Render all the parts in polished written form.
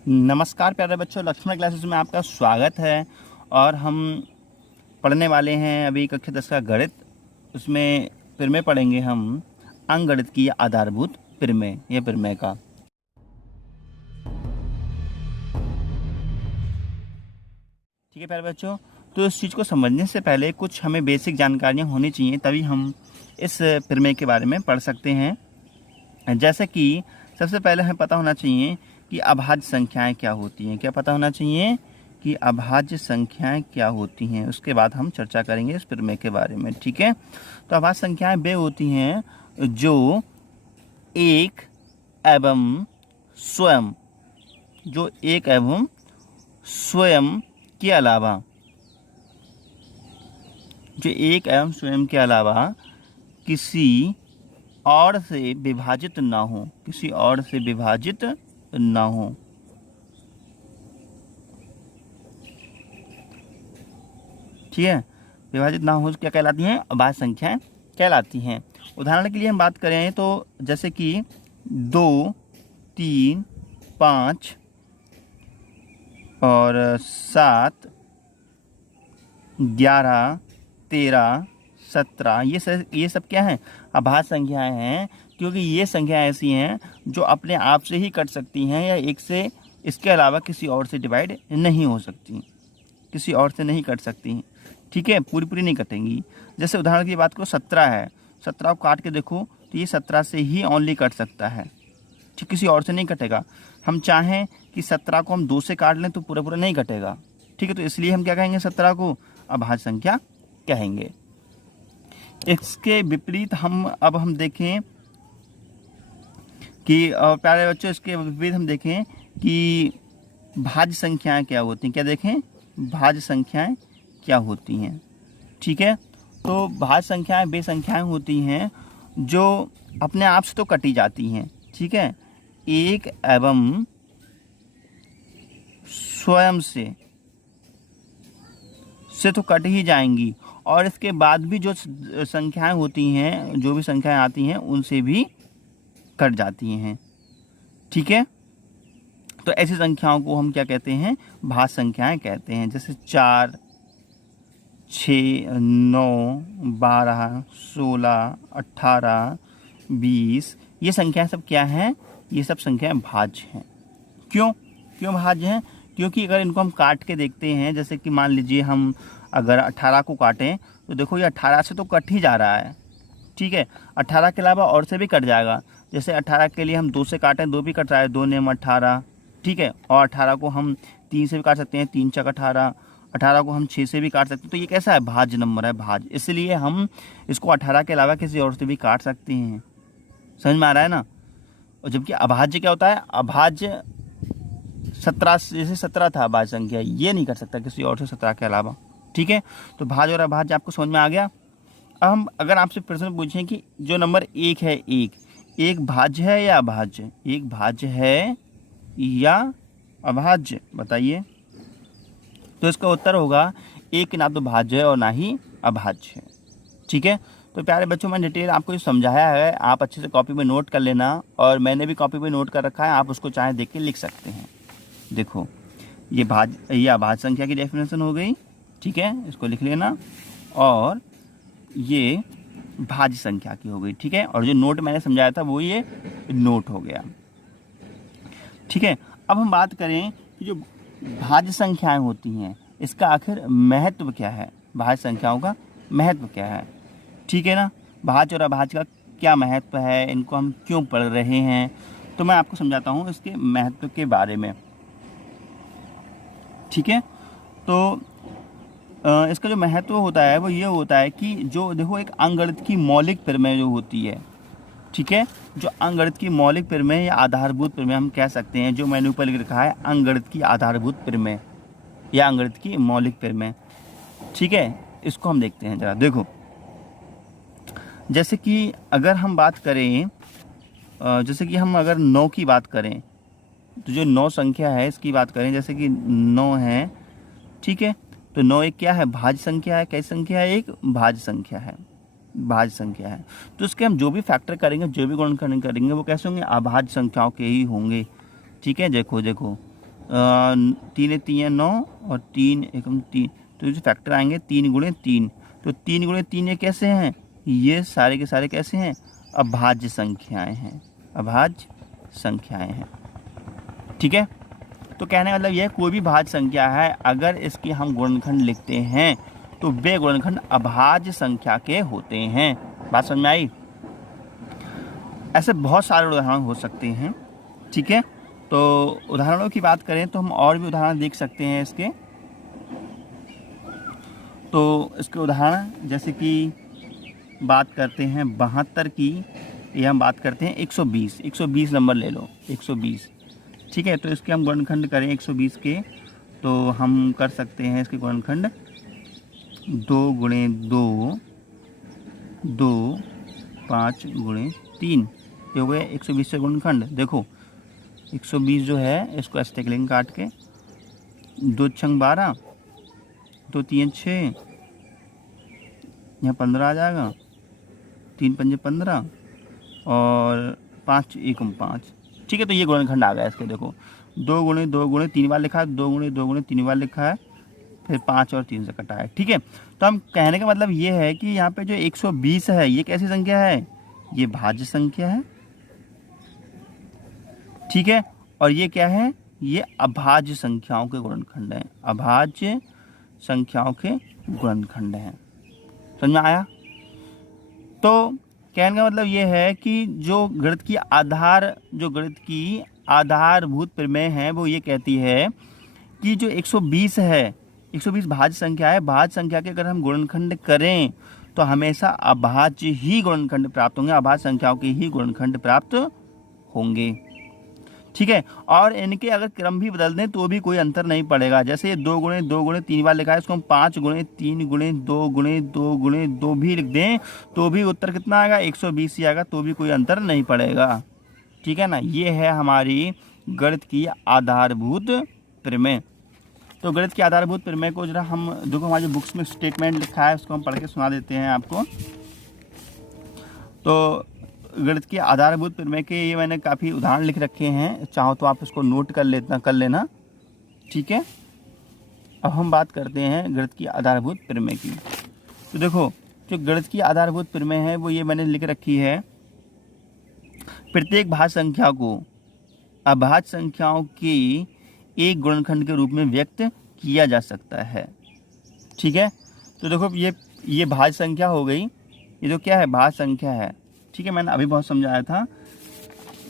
नमस्कार प्यारे बच्चों, लक्ष्मण क्लासेस में आपका स्वागत है। और हम पढ़ने वाले हैं अभी कक्षा 10 का गणित। उसमें प्रमेय पढ़ेंगे हम, अंकगणित की आधारभूत प्रमेय, यह प्रमेय का। ठीक है प्यारे बच्चों, तो इस चीज़ को समझने से पहले कुछ हमें बेसिक जानकारियाँ होनी चाहिए, तभी हम इस प्रमेय के बारे में पढ़ सकते हैं। जैसे कि सबसे पहले हमें पता होना चाहिए कि अभाज्य संख्याएं क्या होती हैं। क्या पता होना चाहिए कि अभाज्य संख्याएं क्या होती हैं। उसके बाद हम चर्चा करेंगे इस प्रमेय के बारे में। ठीक है, तो अभाज्य संख्याएं वे होती हैं जो एक एवं स्वयं के अलावा किसी और से विभाजित ना हो, ठीक है, विभाजित ना हो क्या कहलाती हैं? अभाज्य संख्याएं कहलाती हैं। उदाहरण के लिए हम बात करें तो जैसे कि 2, 3, 5 और 7, 11, 13, 17, ये सब क्या हैं? अभाज्य संख्याएं हैं, क्योंकि ये संख्याएं ऐसी हैं जो अपने आप से ही कट सकती हैं या एक से इसके अलावा किसी और से डिवाइड नहीं हो सकती, किसी और से नहीं कट सकती। ठीक है, पूरी नहीं कटेंगी। जैसे उदाहरण की बात करो, 17 है, 17 को काट के देखो तो ये 17 से ही ओनली कट सकता है, ठीक, किसी और से नहीं कटेगा। हम चाहें कि 17 को हम 2 से काट लें तो पूरा नहीं कटेगा। ठीक है, तो इसलिए हम क्या कहेंगे? 17 को अभाज्य संख्या कहेंगे। इसके विपरीत हम देखें कि प्यारे बच्चों, इसके विपरीत हम देखें कि भाज्य संख्याएं क्या होती हैं। क्या देखें? भाज्य संख्याएं क्या होती हैं। ठीक है, तो भाज्य संख्याएं वे संख्याएं होती हैं जो अपने आप से तो कटी जाती हैं। ठीक है, एक एवं स्वयं से तो कट ही जाएंगी, और इसके बाद भी जो संख्याएं होती हैं, जो भी संख्याएं आती हैं, उनसे भी कट जाती हैं। ठीक है, तो ऐसी संख्याओं को हम क्या कहते हैं? भाज्य संख्याएं कहते हैं। जैसे 4, 6, 9, 12, 16, 18, 20, ये संख्याएं सब क्या हैं? ये सब संख्याएं भाज्य हैं। क्यों भाज्य हैं? क्योंकि अगर इनको हम काट के देखते हैं, जैसे कि मान लीजिए हम अगर 18 को काटें तो देखो ये 18 से तो कट ही जा रहा है। ठीक है, 18 के अलावा और से भी कट जाएगा। जैसे 18 के लिए हम 2 से काटें, 2 भी कट रहा है, 2 नेम 18। ठीक है, और 18 को हम 3 से भी काट सकते हैं, 3 चक 18। 18 को हम 6 से भी काट सकते हैं। तो ये कैसा है? भाज्य नंबर है, भाज्य। इसलिए हम इसको 18 के अलावा किसी और से भी काट सकते हैं। समझ में आ रहा है ना? और जबकि अभाज्य क्या होता है? अभाज्य 17, जैसे 17 था अभाज्य संख्या, ये नहीं कर सकता किसी और से 17 के अलावा। ठीक है, तो भाज्य और अभाज्य आपको समझ में आ गया। अब हम अगर आपसे प्रश्न पूछें कि जो नंबर 1 है, एक भाज्य है या अभाज्य? एक भाज्य है या अभाज्य, बताइए। तो इसका उत्तर होगा एक ना तो भाज्य है और ना ही अभाज्य है। ठीक है, तो प्यारे बच्चों, मैंने डिटेल आपको समझाया है, आप अच्छे से कॉपी में नोट कर लेना, और मैंने भी कॉपी में नोट कर रखा है, आप उसको चाहे देख के लिख सकते हैं। देखो, ये अभाज्य संख्या की डेफिनेशन हो गई। ठीक है, इसको लिख लेना, और ये भाज्य संख्या की हो गई। ठीक है, और जो नोट मैंने समझाया था वो ये नोट हो गया। ठीक है, अब हम बात करें कि जो भाज्य संख्याएं होती हैं, इसका आखिर महत्व क्या है? भाज्य संख्याओं का महत्व क्या है? ठीक है ना, भाज्य और अभाज्य का क्या महत्व है, इनको हम क्यों पढ़ रहे हैं, तो मैं आपको समझाता हूँ इसके महत्व के बारे में। ठीक है, तो इसका जो महत्व होता है वो ये होता है कि जो देखो, एक अंकगणित की मौलिक प्रमेय जो होती है, ठीक है, जो अंकगणित की मौलिक प्रमेय या आधारभूत प्रमेय हम कह सकते हैं, जो मैंने ऊपर लिख रखा है अंकगणित की आधारभूत प्रमेय या अंकगणित की मौलिक प्रमेय। ठीक है, इसको हम देखते हैं जरा। देखो, जैसे कि अगर हम बात करें, जैसे कि हम अगर 9 की बात करें, तो जो 9 संख्या है इसकी बात करें, जैसे कि 9 है। ठीक है, तो 9 एक क्या है? भाज्य संख्या है। कैसी संख्या है? एक भाज्य संख्या है, भाज्य संख्या है। तो इसके हम जो भी फैक्टर करेंगे, जो भी गुणनखंड करेंगे, वो कैसे होंगे? अभाज्य संख्याओं के ही होंगे। ठीक है, देखो 3 3 9 और 3 एकम 3, तो जो फैक्टर आएंगे 3 गुणे 3, तो 3 गुणे 3 ये कैसे हैं, ये सारे के सारे कैसे हैं, अभाज्य संख्याएं हैं, अभाज्य संख्याएं हैं। ठीक है, तो कहने का मतलब यह कोई भी भाज्य संख्या है अगर इसकी हम गुणनखंड लिखते हैं तो वे गुणनखंड अभाज्य संख्या के होते हैं। बात समझ में आई? ऐसे बहुत सारे उदाहरण हो सकते हैं। ठीक है, तो उदाहरणों की बात करें तो हम और भी उदाहरण देख सकते हैं इसके। तो इसके उदाहरण जैसे कि बात करते हैं 72 की, या हम बात करते हैं 120 नंबर ले लो, 120। ठीक है, तो इसके हम गुणनखंड करें 120 के, तो हम कर सकते हैं इसके गुणनखंड 2 गुणे 2, 2, 5 गुणे 3, ये हो गया 120 से गुणनखंड। देखो 120 जो है इसको ऐसे लेंगे काट के, 2 छंग 12, 2 3 6, यहाँ 15 आ जाएगा, 3 पंजे 15 और 5 एकम 5। ठीक है, तो ये गुणनखंड आ गया इसके। देखो 2 गुणे 2 गुणे 3 बार लिखा है, 2 गुणे 2 गुणे 3 बार लिखा है, फिर 5 और 3 से कटा है। ठीक है, तो हम कहने का मतलब ये है कि यहाँ पे जो 120 है ये कैसी संख्या है, ये भाज्य संख्या है। ठीक है, और ये क्या है, ये अभाज्य संख्याओं के गुणनखंड है, अभाज्य संख्याओं के गुणनखंड हैं। समझ में आया? तो कहने का मतलब ये है कि जो गणित की आधारभूत प्रमेय है वो ये कहती है कि जो 120 है, 120 भाज्य संख्या है, भाज्य संख्या के अगर हम गुणनखंड करें तो हमेशा अभाज्य ही गुणनखंड प्राप्त होंगे, अभाज्य संख्याओं के ही गुणनखंड प्राप्त होंगे। ठीक है, और इनके अगर क्रम भी बदल दें तो भी कोई अंतर नहीं पड़ेगा। जैसे ये 2 गुणे 2 गुणे 3 बार लिखा है, इसको हम 5 गुणे 3 गुणे 2 गुणे 2 गुणे 2 भी लिख दें तो भी उत्तर कितना आएगा, 120 ही आएगा, तो भी कोई अंतर नहीं पड़ेगा। ठीक है ना, ये है हमारी गणित की आधारभूत प्रमेय। तो गणित की आधारभूत प्रमेय को जरा हम देखो, हमारी बुक्स में स्टेटमेंट लिखा है उसको हम पढ़ के सुना देते हैं आपको। तो गणित की आधारभूत प्रमेय के ये मैंने काफ़ी उदाहरण लिख रखे हैं, चाहो तो आप इसको नोट कर लेना। ठीक है, अब हम बात करते हैं गणित की आधारभूत प्रमेय की। तो देखो जो गणित की आधारभूत प्रमेय है वो ये मैंने लिख रखी है, प्रत्येक भाज्य संख्या को अभाज्य संख्याओं के एक गुणनखंड के रूप में व्यक्त किया जा सकता है। ठीक है, तो देखो ये भाज्य संख्या हो गई, ये तो क्या है, भाज्य संख्या है। ठीक है, मैंने अभी बहुत समझाया था,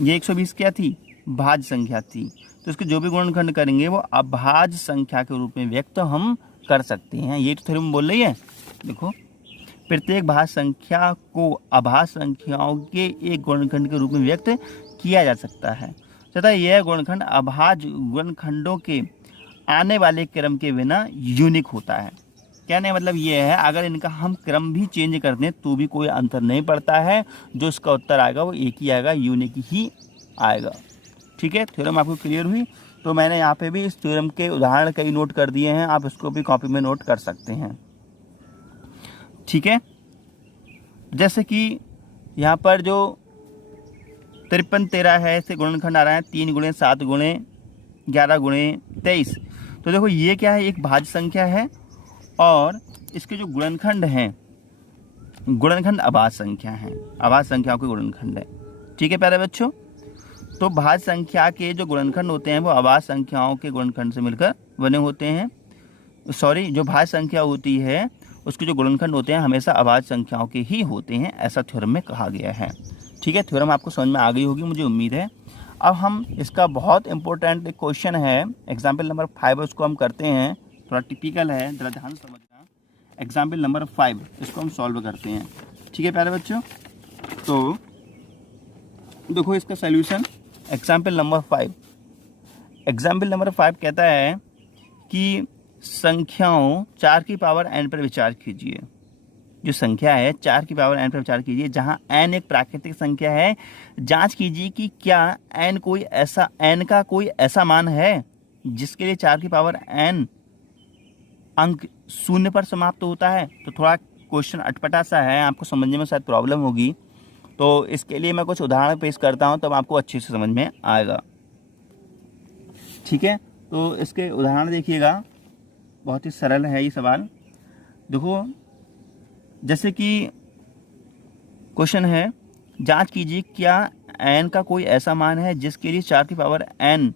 ये 120 क्या थी, भाज्य संख्या थी, तो इसके जो भी गुणनखंड करेंगे वो अभाज्य संख्या के रूप में व्यक्त हम कर सकते हैं। ये तो थ्योरम बोल रही है। देखो प्रत्येक भाज्य संख्या को अभाज्य संख्याओं के एक गुणनखंड के रूप में व्यक्त किया जा सकता है तथा यह गुणनखंड अभाज्य गुणनखंडों के आने वाले क्रम के बिना यूनिक होता है। कहने का मतलब ये है अगर इनका हम क्रम भी चेंज कर दें तो भी कोई अंतर नहीं पड़ता है, जो इसका उत्तर आएगा वो एक ही आएगा, यूनिक ही आएगा। ठीक है, थ्योरम आपको क्लियर हुई? तो मैंने यहाँ पे भी इस थ्योरम के उदाहरण कई नोट कर दिए हैं, आप इसको भी कॉपी में नोट कर सकते हैं। ठीक है, जैसे कि यहाँ पर जो 53 13 है, इससे गुणनखंड आ रहा है 3 गुणे 7 गुणे 11 गुणे 23। तो देखो ये क्या है, एक भाज्य संख्या है और इसके जो गुणनखंड हैं, गुणनखंड अभाज्य संख्या है, अभाज्य संख्याओं के गुणनखंड है। ठीक है प्यारे बच्चों, तो भाज्य संख्या के जो गुणनखंड होते हैं वो अभाज्य संख्याओं के गुणनखंड से मिलकर बने होते हैं। जो भाज्य संख्या होती है उसके जो गुणनखंड होते हैं हमेशा अभाज्य संख्याओं के ही होते हैं, ऐसा थ्योरम में कहा गया है। ठीक है, थ्योरम आपको समझ में आ गई होगी मुझे उम्मीद है। अब हम इसका बहुत इंपॉर्टेंट क्वेश्चन है, एग्जाम्पल नंबर 5, उसको हम करते हैं, थोड़ा टिपिकल है, जरा ध्यान से समझना। एग्जाम्पल नंबर 5 इसको हम सॉल्व करते हैं। ठीक है प्यारे बच्चों, तो देखो इसका solution example number 5। Example number 5 कहता है कि संख्याओं 4 की पावर n पर विचार कीजिए। जो संख्या है 4 की पावर n पर विचार कीजिए, जहां n एक प्राकृतिक संख्या है। जांच कीजिए कि क्या n का कोई ऐसा मान है जिसके लिए 4 की पावर n अंक 0 पर समाप्त होता है। तो थोड़ा क्वेश्चन अटपटा सा है, आपको समझने में शायद प्रॉब्लम होगी, तो इसके लिए मैं कुछ उदाहरण पेश करता हूं तब आपको अच्छे से समझ में आएगा। ठीक है, तो इसके उदाहरण देखिएगा, बहुत ही सरल है ये सवाल। देखो, जैसे कि क्वेश्चन है, जांच कीजिए क्या n का कोई ऐसा मान है जिसके लिए 4 की पावर n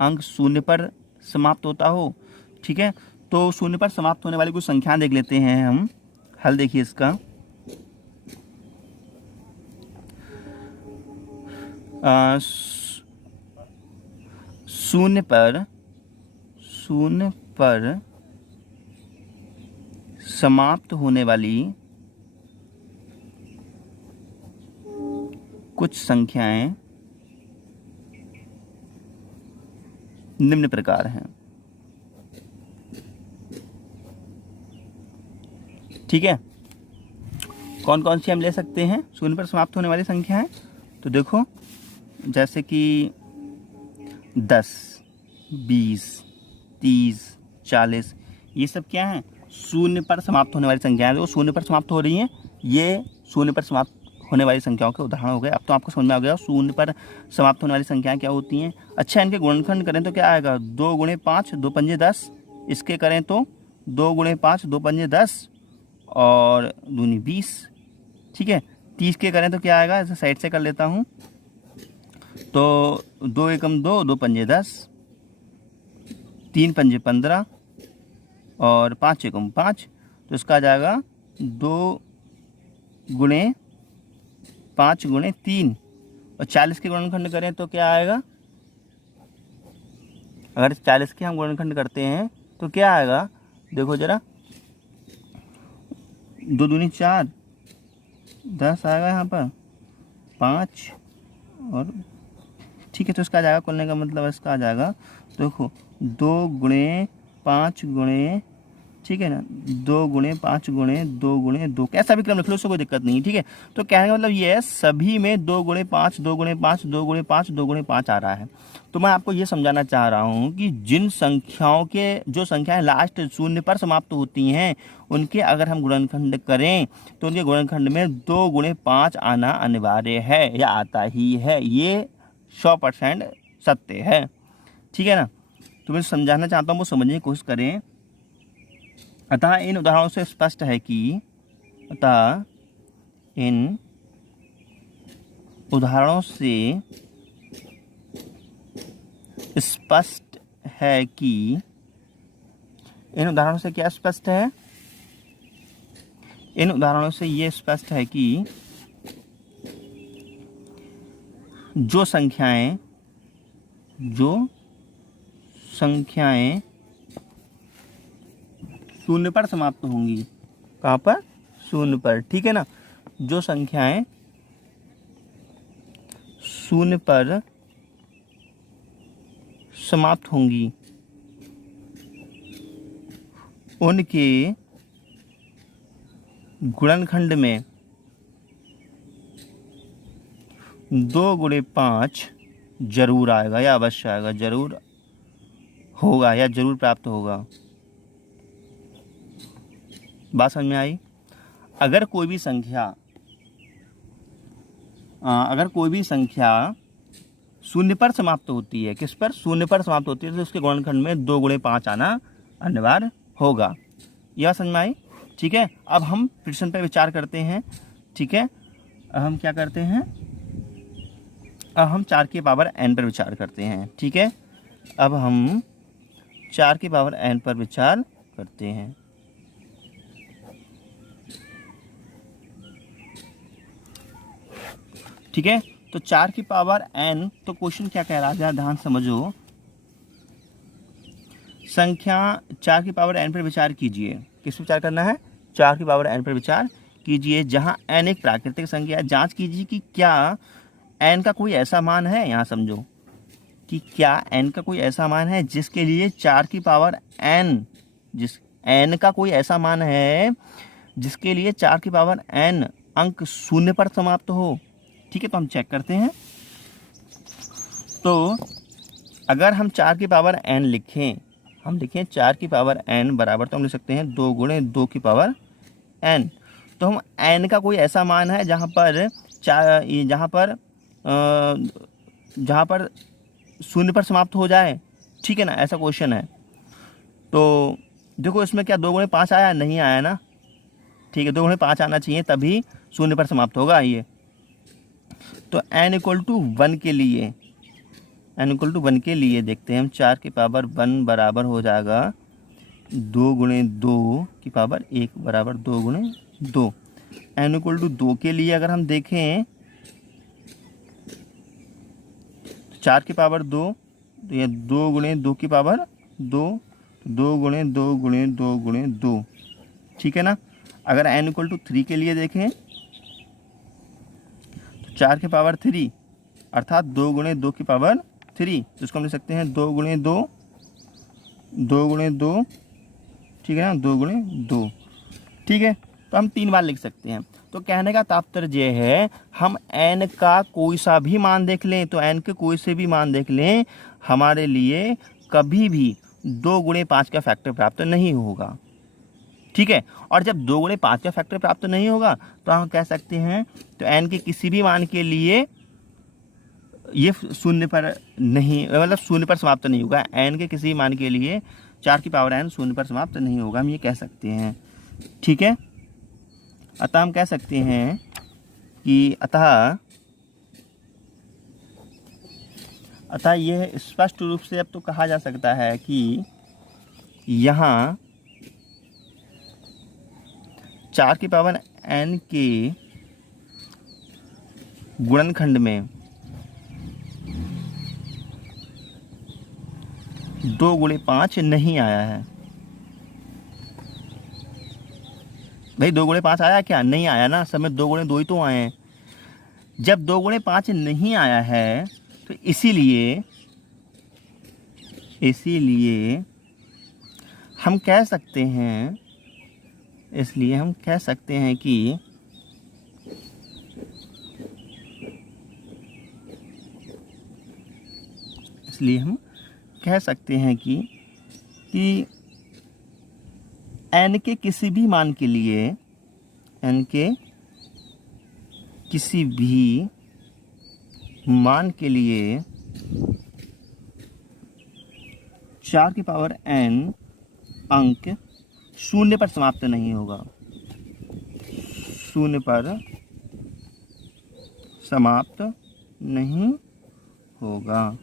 अंक शून्य पर समाप्त होता हो। ठीक है, तो शून्य पर समाप्त होने वाली कुछ संख्या देख लेते हैं हम। हल देखिए इसका, शून्य पर समाप्त होने वाली कुछ संख्याएं निम्न प्रकार हैं। ठीक है, कौन कौन सी हम ले सकते हैं शून्य पर समाप्त होने वाली संख्याएं? तो देखो, जैसे कि 10, 20, 30, 40, ये सब क्या हैं? शून्य पर समाप्त होने वाली संख्याएं। जो शून्य पर समाप्त हो रही हैं, ये शून्य पर समाप्त होने वाली संख्याओं के उदाहरण हो गए। अब तो आपको समझ में आ गया शून्य पर समाप्त होने वाली संख्याएं क्या होती हैं। अच्छा, इनके गुणनखंड करें तो क्या आएगा? 2 गुणे 5, 2 पंजे 10। इसके करें तो 2 गुणे 5, 2 पंजे 10 और दूनी 20। ठीक है, 30 के करें तो क्या आएगा? ऐसे साइड से कर लेता हूँ, तो 2 एकम 2, 2 पंजे 10, 3 पंजे 15 और 5 एकम 5। तो इसका आ जाएगा 2 गुणे 5 गुणे 3। और 40 के गुणनखंड करें तो क्या आएगा? अगर 40 के हम गुणनखंड करते हैं तो क्या आएगा? देखो जरा, 2 दूनी 4, 10 आएगा यहाँ पर, 5 और ठीक है। तो इसका आ जाएगा, करने का मतलब इसका आ जाएगा, देखो 2 गुणे 5 गुणे, ठीक है ना, 2 गुणे 5 गुणे 2 गुणे 2, कैसा भी क्रम लिख लो, उससे कोई दिक्कत नहीं। ठीक है, तो कहने का मतलब ये है सभी में 2 गुणे 5, 2 गुणे 5, 2 गुणे 5, 2 गुणे 5 आ रहा है। तो मैं आपको ये समझाना चाह रहा हूँ कि जिन संख्याओं के जो संख्याएं लास्ट शून्य पर समाप्त होती हैं, उनके अगर हम गुणनखंड करें तो उनके गुणनखंड में 2 गुणे 5 आना अनिवार्य है या आता ही है। ये 100% सत्य है। ठीक है ना, तो मैं समझाना चाहता हूँ, वो समझने की कोशिश करें। अतः इन उदाहरणों से स्पष्ट है कि इन उदाहरणों से क्या स्पष्ट है? इन उदाहरणों से ये स्पष्ट है कि जो संख्याएं शून्य पर समाप्त होंगी, कहाँ पर? शून्य पर। ठीक है ना, जो संख्याएं शून्य पर समाप्त होंगी उनके गुणनखंड में 2 गुणे 5 जरूर आएगा या अवश्य आएगा, जरूर होगा या जरूर प्राप्त होगा। बात समझ में आई? अगर कोई भी संख्या शून्य पर समाप्त होती है, किस पर? शून्य पर समाप्त होती है, तो उसके गुणनखंड में 2 गुणे 5 आना अनिवार्य होगा। यह समझ में आई? ठीक है, अब हम प्रश्न पर विचार करते हैं। ठीक है, अब हम क्या करते हैं? अब हम 4 की पावर n पर विचार करते हैं। ठीक है, अब हम 4 की पावर n पर विचार करते हैं। ठीक है, तो 4 की पावर n, तो क्वेश्चन क्या कह रहा है, ध्यान समझो। संख्या 4 की पावर n पर विचार कीजिए। किस पर विचार करना है? 4 की पावर n पर विचार कीजिए, जहां n एक प्राकृतिक संख्या है। जांच कीजिए कि क्या n का कोई ऐसा मान है, यहाँ समझो कि क्या n का कोई ऐसा मान है जिसके लिए 4 की पावर n, n का कोई ऐसा मान है जिसके लिए 4 की पावर n अंक शून्य पर समाप्त हो। ठीक है, तो हम चेक करते हैं। तो अगर हम 4 की पावर n लिखें, 4 की पावर n बराबर, तो हम लिख सकते हैं 2 गुणे 2 की पावर n। तो हम n का कोई ऐसा मान है जहाँ पर शून्य पर समाप्त हो जाए, ठीक है ना, ऐसा क्वेश्चन है। तो देखो इसमें क्या 2 गुणे 5 आया, नहीं आया ना, ठीक है, 2 गुणे 5 आना चाहिए तभी शून्य पर समाप्त होगा ये। तो n इक्वल टू 1 के लिए, n इक्वल टू 1 के लिए देखते हैं हम, 4 की पावर 1 बराबर हो जाएगा 2 गुणे 2 की पावर 1 बराबर 2 गुणे 2। n इक्वल टू 2 के लिए अगर हम देखें तो 4 की पावर 2, तो ये 2 गुणे 2 की पावर 2, 2 गुणे 2 गुणे 2 गुणे 2, ठीक है ना। अगर n इक्वल टू 3 के लिए देखें तो 4 की पावर 3 अर्थात 2 गुणे 2 की पावर 3, तो इसको हम लिख सकते हैं 2 गुणे 2, 2 गुणे 2, ठीक है ना, 2 गुणे 2, ठीक है। तो हम 3 बार लिख सकते हैं। तो कहने का तात्पर्य है हम n का कोई सा भी मान देख लें, तो n के कोई से भी मान देख लें, हमारे लिए कभी भी 2 गुणे 5 का फैक्टर प्राप्त नहीं होगा, ठीक है। और जब 2 गुणे 5 का फैक्टर प्राप्त नहीं होगा तो हम कह सकते हैं तो n के किसी भी मान के लिए ये शून्य पर नहीं, मतलब शून्य पर समाप्त नहीं होगा। n के किसी मान के लिए 4 की पावर n शून्य पर समाप्त नहीं होगा, हम ये कह सकते हैं, ठीक है। अतः हम कह सकते हैं कि अतः यह स्पष्ट रूप से अब तो कहा जा सकता है कि यहाँ 4 की पावर n के गुणनखंड में 2 गुणे 5 नहीं आया है। भाई 2 गुणे 5 आया क्या? नहीं आया ना, सब में 2 गुणे 2 ही तो आए हैं। जब 2 गुणे 5 नहीं आया है तो इसीलिए हम कह सकते हैं, कि n के किसी भी मान के लिए, 4 की पावर n अंक शून्य पर समाप्त नहीं होगा, शून्य पर समाप्त नहीं होगा,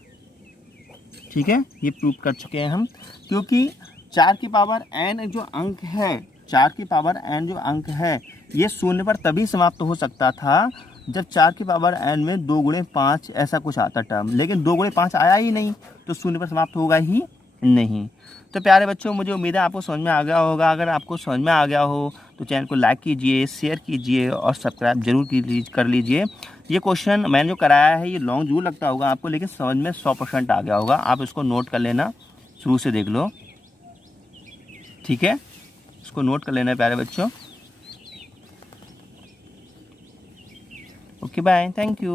ठीक है। ये प्रूव कर चुके हैं हम, क्योंकि 4 की पावर n जो अंक है, 4 की पावर n जो अंक है, ये शून्य पर तभी समाप्त हो सकता था जब 4 की पावर n में 2 गुणे 5 ऐसा कुछ आता टर्म, लेकिन 2 गुणे 5 आया ही नहीं, तो शून्य पर समाप्त होगा ही नहीं। तो प्यारे बच्चों, मुझे उम्मीद है आपको समझ में आ गया होगा। अगर आपको समझ में आ गया हो तो चैनल को लाइक कीजिए, शेयर कीजिए और सब्सक्राइब जरूर कर लीजिए। ये क्वेश्चन मैंने जो कराया है ये लॉन्ग जरूर लगता होगा आपको, लेकिन समझ में 100% आ गया होगा। आप इसको नोट कर लेना, शुरू से देख लो, ठीक है। इसको नोट कर लेना प्यारे बच्चों। Okay bye, thank you.